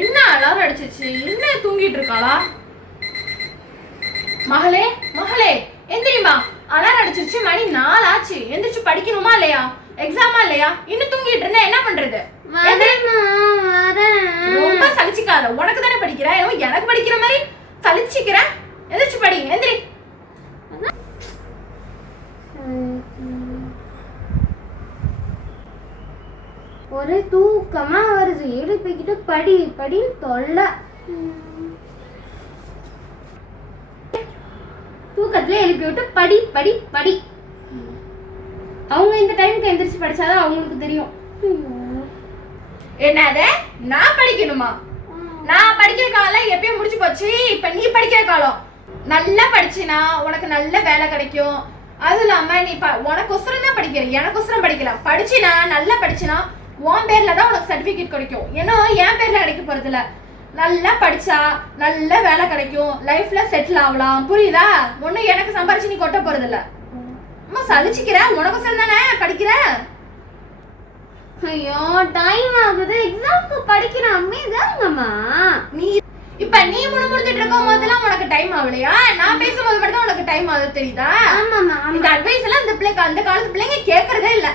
என்ன அலாரம் அடிச்சிச்சு? என்ன தூங்கிட்டு இருக்காளா? மகளே மகளே எந்திரிமா, அலாரம் அடிச்சிருச்சு, மணி 4 ஆச்சு. எந்திரிச்சு படிக்கணுமா இல்லையா? எக்ஸாமா இல்லையா? இன்னும் தூங்கிட்டு இருந்தா என்ன பண்றது? ரொம்ப சலிச்சுக்காத. உனக்கு தானே படிக்கிற, எனக்கு படிக்கிற மாதிரி சலிச்சுக்கிற. எந்திரிச்சு படி, எந்திரி. ஒரே தூக்கமா வருது. எழுப்பிக்கிட்டு படி படின்னு தொல்லை. தூக்கத்துல எழுப்பி விட்டு படி படி படி. அவங்க இந்த டைமுக்கு எந்திரிச்சு படிச்சாதான் அவங்களுக்கு தெரியும். என்னது? நான் படிக்கணுமா? நான் படிக்கிற காலம் எப்பயும் முடிச்சு போச்சு. இப்ப நீ படிக்கிற காலம். நல்லா படிச்சினா உனக்கு நல்ல வேலை கிடைக்கும். அது இல்லாம நீ உனக்கு ஒசரம் தான் படிக்கிற, எனக்கு ஒசரம் படிக்கல. படிச்சினா நல்லா படிச்சினா உன் பேர்ல தான் உனக்கு சர்டிபிகேட் கிடைக்கும். ஏன்னா என் பேர்ல கிடைக்க போறது இல்ல. நல்லா படிச்சா நல்ல வேலை கிடைக்கும், லைஃப்ல செட்டில் ஆகலாம். புரியுதா? ஒன்னும் எனக்கு சம்பாரிச்சு நீ கொட்ட போறது இல்ல. அம்மா சலிச்சுக்கிற, உனக்கு தானே படிக்கிற. ஐயோ டைம் ஆகுது, எக்ஸாம்க்கு படிக்கணும். அமைதியாங்கம்மா. நீ இப்ப நீ முணுமுணுத்துட்டு இருக்கும் போதெல்லாம் உனக்கு டைம் ஆகலையா? நான் பேசும்போது மட்டும் தான் உனக்கு டைம் ஆகுது, தெரியுதா? ஆமாமா. இந்த அட்வைஸ் எல்லாம் இந்த பிள்ளைக்கு அந்த காலத்து பிள்ளைங்க கேக்குறதே இல்ல.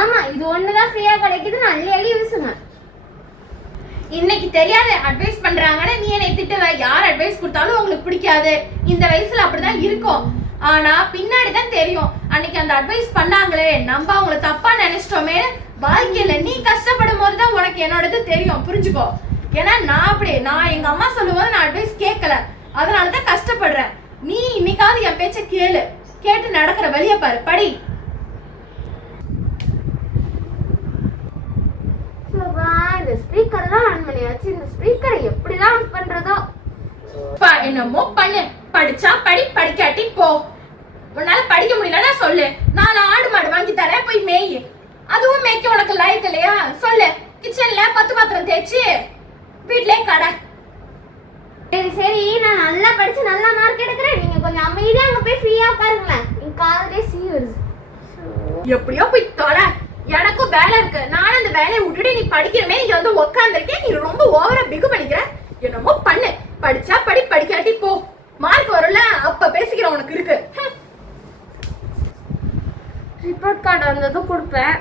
ஆமா, இது ஒண்ணுதான் ஃப்ரீயா கிடைக்குது, அள்ளி அள்ளி யூசுங்க. இன்னைக்கு தெரியாத அட்வைஸ் பண்றாங்கன்னு நீ என்னை திட்டுவ. யார் அட்வைஸ் கொடுத்தாலும் உங்களுக்கு பிடிக்காது. இந்த வயசுல அப்படிதான் இருக்கும். ஆனா பின்னாடி தான் தெரியும், அன்னைக்கு அந்த அட்வைஸ் பண்ணாங்களே, நம்ம அவங்கள தப்பா நினைச்சிட்டோமே. வாழ்க்கையில நீ கஷ்டப்படும் போது தான் உனக்கு என்னோடது தெரியும், புரிஞ்சுக்கோ. ஏன்னா நான் எங்க அம்மா சொல்லும்போது நான் அட்வைஸ் கேட்கல, அதனாலதான் கஷ்டப்படுறேன். நீ இன்னைக்காவது என் பேச்ச கேளு, கேட்டு நடக்கிற வழிய பாரு, படி. இந்த ஸ்பீக்கர் தான் ஆன் பண்ணியாச்சு. இந்த ஸ்பீக்கரை எப்படிதான் ஆன் பண்றதோ. என்னமோ பண்ணு. படிச்சா படி, படிக்காட்டி போ. உன்னால படிக்க முடியலன்னா சொல்லு, 4 ஆடு மாடு வாங்கி தரேன், போய் மேய். அதுவும் மேய்க்க உனக்கு லாய்க்கு இல்லையா? சொல்லு. கிச்சன்ல 10 பாத்திரம் தேய்ச்சி வீட்லயே கடை. சரி சரி, நான் நல்லா படிச்சு நல்ல மார்க் எடுக்கிறேன். நீங்க கொஞ்சம் அமைதியா அங்க போய் ஃப்ரீயா உட்காருங்களேன். என் காதுலயே சீ வருது. எப்படியோ போய் தொலை. எனக்கும் வேலை இருக்கு. நானும் அந்த வேலையை விட்டுட்டு நீ படிக்கிறமே நீங்க வந்து உட்காந்துருக்கேன். நீ ரொம்ப ஓவரா பிகு பண்ணிக்கிற. என்னமோ பண்ணு. படிச்சா படி, படிக்காட்டி போ. மார்க் வரும்ல, அப்ப பேசிக்கிற உனக்கு இருக்கு. ரிப்போர்ட் கார்டு வந்ததும் கொடுப்பேன்,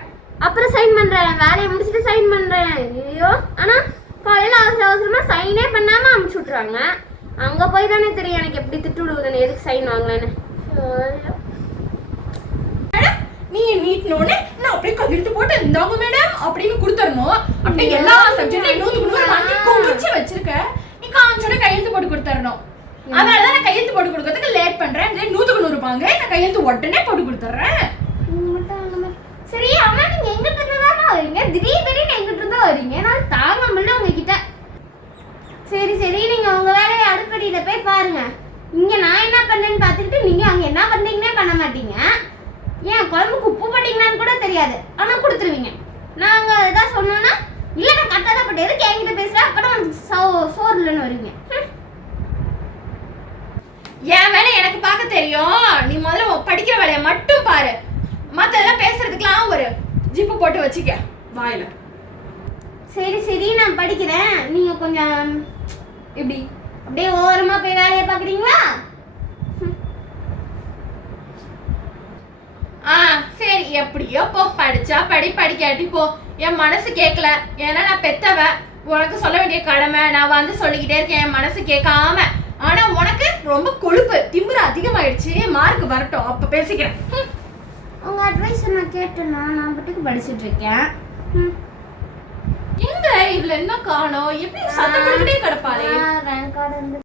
அப்புறம் சைன் பண்றேன். வேலையை முடிச்சுட்டு சைன் பண்றேன். ஐயோ, ஆனா காலையில அவசர அவசரமா சைனே பண்ணாம அனுப்பிச்சு விட்றாங்க. அங்க போய் தானே தெரியும் எனக்கு எப்படி திட்டு விடுவதுன்னு, எதுக்கு சைன் வாங்கலன்னு. நீ நீட்னோனே நான் அப்படியே கையெழுத்து போட்டு இந்தாங்க மேடம் அப்படின்னு கொடுத்துடணும். அப்படியே எல்லா சப்ஜெக்ட்லயும் 100க்கு 100 வாங்கி குமிச்சு வச்சிருக்க. நீ காமிச்சோட கையெழுத்து போட்டு கொடுத்துடணும். அதனாலதான் நான் கையெழுத்து போட்டு கொடுக்கறதுக்கு லேட் பண்றேன். 100க்கு 100 வாங்க, நான் கையெழுத்து உடனே போட்டு கொடுத்துட்றேன். சரி, ஆமா நீங்க எங்கிட்ட இருந்தா வரீங்க, திடீர்னு எங்கிட்ட இருந்தா வரீங்க. நான் தாங்க முடியல உங்ககிட்ட. சரி சரி, நீங்க உங்க வேலையை அடுப்படியில போய் பாருங்க. இங்க நான் என்ன பண்றேன்னு பாத்துக்கிட்டு நீங்க அங்க என்ன பண்றீங்கன்னே பண்ண மாட்டீங்க. ஏன் குழம்புக்கு உப்பு போட்டீங்கன்னு கூட தெரியாது, ஆனா கொடுத்துருவீங்க. நாங்க ஏதாவது சொன்னோம்னா இல்ல நான் கரெக்டாக போட்டு எதுக்கு என்கிட்ட பேசுற, அப்பதான் உனக்கு சோறு இல்லைன்னு வருவீங்க. என் வேலை எனக்கு பார்க்க தெரியும். நீ முதல்ல படிக்கிற வேலையை மட்டும் பாரு. மத்ததெல்லாம் பேசுறதுக்கெல்லாம் ஒரு ஜிப்பு போட்டு வச்சுக்க வாயில. சரி சரி, நான் படிக்கிறேன். நீங்க கொஞ்சம் இப்படி அப்படியே ஓரமா போய் வேலையை பாக்குறீங்களா? சரி, எப்படியோ போ. படிச்சா படி, படிக்காட்டி போ. என் மனசு கேட்கல. ஏன்னா நான் பெத்தவ, உனக்கு சொல்ல வேண்டிய கடமை. நான் வந்து சொல்லிக்கிட்டே இருக்கேன், என் மனசு கேட்காம. ஆனா உனக்கு ரொம்ப கொழுப்பு, திமிரு அதிகமாயிடுச்சு. மார்க் வரட்டும், அப்ப பேசிக்கிறேன். உங்க அட்வைஸ் நான் கேட்டேன்னா நான் பாட்டுக்கு படிச்சுட்டு இருக்கேன். எங்க இதுல என்ன காணோம்? எப்படி சத்தம் போட்டுக்கிட்டே கிடப்பாளே. Rank card